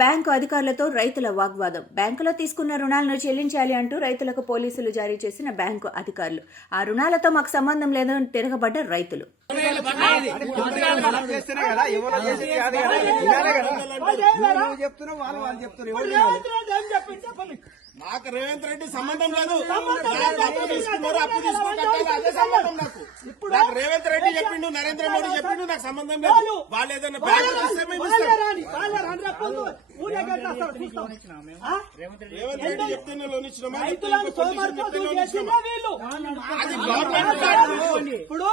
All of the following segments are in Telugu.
బ్యాంకు అధికారులతో రైతుల వాగ్వాదం. బ్యాంకులో తీసుకున్న రుణాలను చెల్లించాలి అంటూ రైతులకు పోలీసులు జారీ చేసిన బ్యాంకు అధికారులు. ఆ రుణాలతో మాకు సంబంధం లేదని తిరగబడ్డ రైతులు. నాకు రేవంత్ రెడ్డి సంబంధం లేదు. అప్పు తీసుకున్నారు, అప్పు తీసుకుని కట్టాలి, అదే సంబంధం నాకు. నాకు రేవంత్ రెడ్డి చెప్పిండు, నరేంద్ర మోడీ చెప్పిండు, నాకు సంబంధం లేదు. వాళ్ళు ఏదైనా బ్యాంక్ ఇస్తే మేము ఇస్తాం. రేవంత్ రెడ్డి చెప్తేనే లోన్ ఇచ్చినామా, అది గవర్నమెంట్. ఇప్పుడు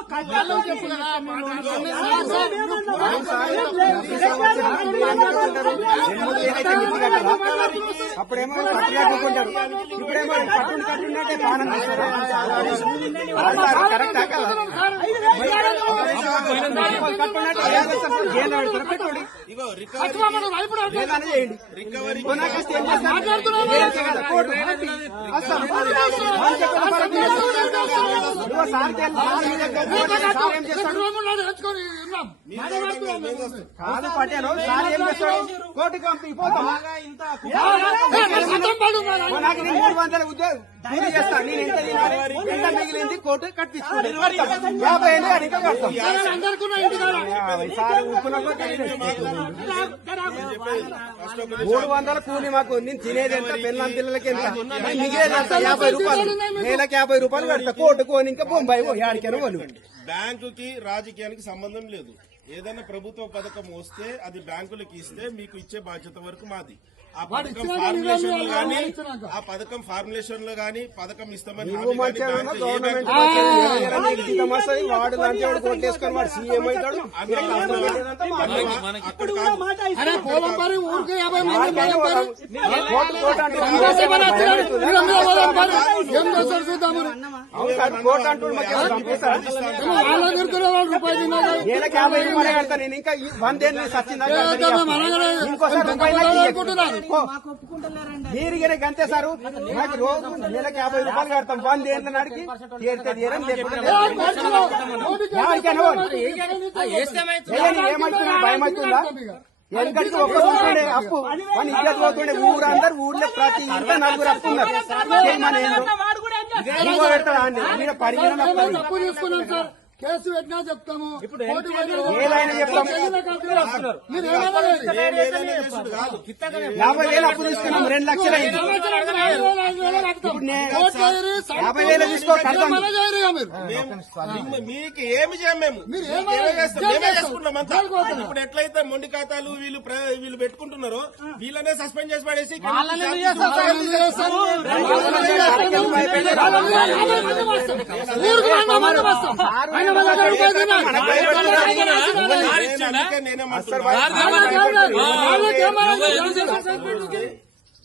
అప్పుడేమో కట్టుకుంటారు, ఇప్పుడేమో కట్టుంటే పానం కరెక్టా కదా? ఇగో కాదు పట్టాను సార్ ఏం చేస్తాడు? కోర్టుకు పంపిపోతాం. నాకు 300 ఉద్యోగం పూర్తి చేస్తాను. నేను ఎంత తినాలి, ఎంత మిగిలింది కోర్టు కట్టిస్తాను. 50 అడిగి కడతాం. సార్ ఉప్పున 300 కూలి మాకు. నేను తినేది ఎంత, పెళ్ళాం పిల్లలకి ఎంత, మిగిలేదు ఎంత 50 రూపాయలు, నెలకు 50 రూపాయలు కడతా. కోర్టుకు ఇంకా బొంబాయి యాడికైనా వాళ్ళు. బ్యాంకుకి రాజకీయానికి సంబంధం లేదు. ఏదైనా ప్రభుత్వ పథకం వస్తే అది బ్యాంకులకు ఇస్తే మీకు ఇచ్చే బాధ్యత వరకు మాది. ఆ పథకం ఫార్ములేషన్ లో గానీ, పథకం ఇస్తామని వాడు లంచం కొట్టేసుకొని వాడు సీఎం అవుతాడు. కోర్టు అంటూ నెలకు 50 రూపాయలు కడతా. నేను ఇంకా 100 ఏళ్ళు సచ్చిందా ఇంకోసారి రూపాయలు మీరిగిన గంతే సారు. మాకు రోజు నెలకు 50 రూపాయలు కడతాం. 100 ఏళ్ళ నాడికి తీరితే తీరం, ఏమవుతుందా భయం అవుతుందా? ఎందుకంటే ఒక్క పోతుండే అప్పు మన ఇద్దరు పోతుండే. ఊరందరూ ఊర్లో ప్రతి ఇంట్లో 4 అప్పు ఉన్నారు. పెడతాడు మీరు పరిగణ కేసు పెట్టినా చెప్తాము, ఏదైనా చెప్తాము. 50,000 అప్పు తీసుకున్నాం, 2 లక్షలు అయింది. 50,000 తీసుకో. మీకు ఏమి చేయం, మేమే చేసుకుంటాం అంతా. ఇప్పుడు ఎట్లయితే మొండి ఖాతాలు వీళ్ళు పెట్టుకుంటున్నారో వీళ్ళనే సస్పెండ్ చేసి పడేసి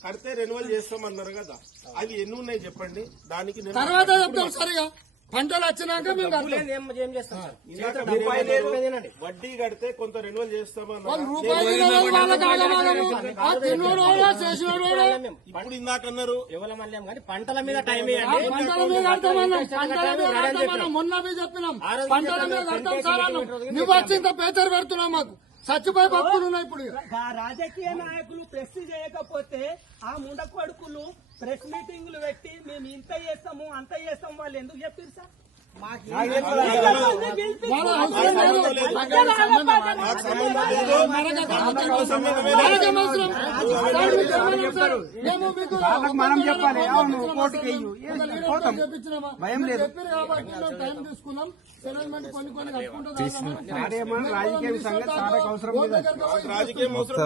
కడితే రెన్యువల్ చేస్తామన్నారు కదా, అవి ఎన్ని ఉన్నాయి చెప్పండి. దానికి తర్వాత చెప్తాం. సరిగా పంటలు వచ్చినాక వడ్డీ కడితే కొంత రెన్యువల్ చేస్తామన్నారు. ఇప్పుడు ఇందాకన్నారు పంటల మీద టైం మొన్న చెప్పినాం. పంటల మీద కడతాం సార్. నువ్వు వచ్చింత పేచర్ పెడుతున్నావు. మాకు చచ్చిపోయి బతుకులు ఉన్నాయి. ఇప్పుడు రాజకీయ నాయకులు ప్రెస్ చేయకపోతే ఆ ముండకొడుకులు ప్రెస్ మీటింగులు పెట్టి మేము ఇంత చేస్తాము అంత చేస్తాము వాళ్ళు ఎందుకు చెప్పారు సార్? మనం చెప్పాలి. అవును కోర్టుకి భయం లేదు. టైం తీసుకున్నాం. సెటిల్మెంట్ కొన్ని కట్టుకుంటాం. రాజకీయ సంగతి సారకు అవసరం లేదు. రాజకీయం అవసరం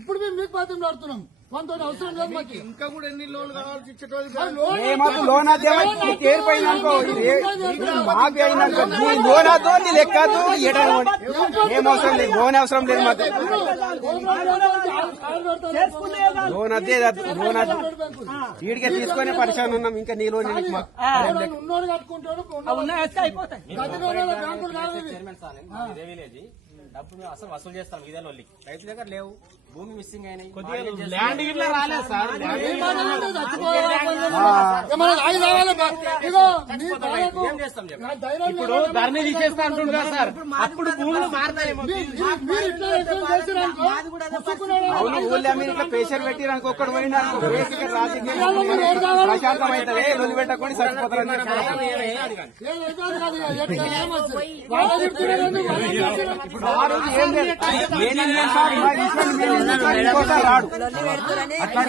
ఇప్పుడు మేము మీకు బాధ్యం పడుతున్నాం. కొంత అవసరం లేదు మాకు. ఇంకా కూడా ఎన్ని లోన్లు కావాల్సి ఇచ్చేటోళ్ళు లోన్ తేరిపోయిందనుకో, మాకు అయినాక లోన్ అదో నీ లెక్కదు. ఏం అవసరం లేదు, లోన్ అవసరం లేదు మాకు. లోన్ అదే లోన్ అది వీడికే తీసుకునే పరిశాన్ ఉన్నాం. ఇంకా నీ లోన్ ఉన్నోడు కట్టుకుంటాడు. డబ్బు మేము అసలు వసూలు చేస్తాం ఇదే లొల్లి. రైతు దగ్గర లేవు, భూమి మిస్సింగ్ అయినాయి. ల్యాండ్ గిట్లా రాలేదు సార్. ఏం చేస్తాం చెప్పండి? ఇప్పుడు ధరణి తీసేస్తా అంటున్నారు సార్. అప్పుడు భూములు మారుతాయేమో. అవును, ఊళ్ళో మీరు ఇట్లా ప్రెషర్ పెట్టి నాకు ఒక్కడు పోయినా బేసిక్ రాజకీయం ప్రశాంతం అవుతుంది. లొల్లి పెట్టకుండా సరిపోతారని ఇప్పుడు ఆ రోజు ఏం లేదు. నేనేం సార్, మా విషయం రాడు అట్లా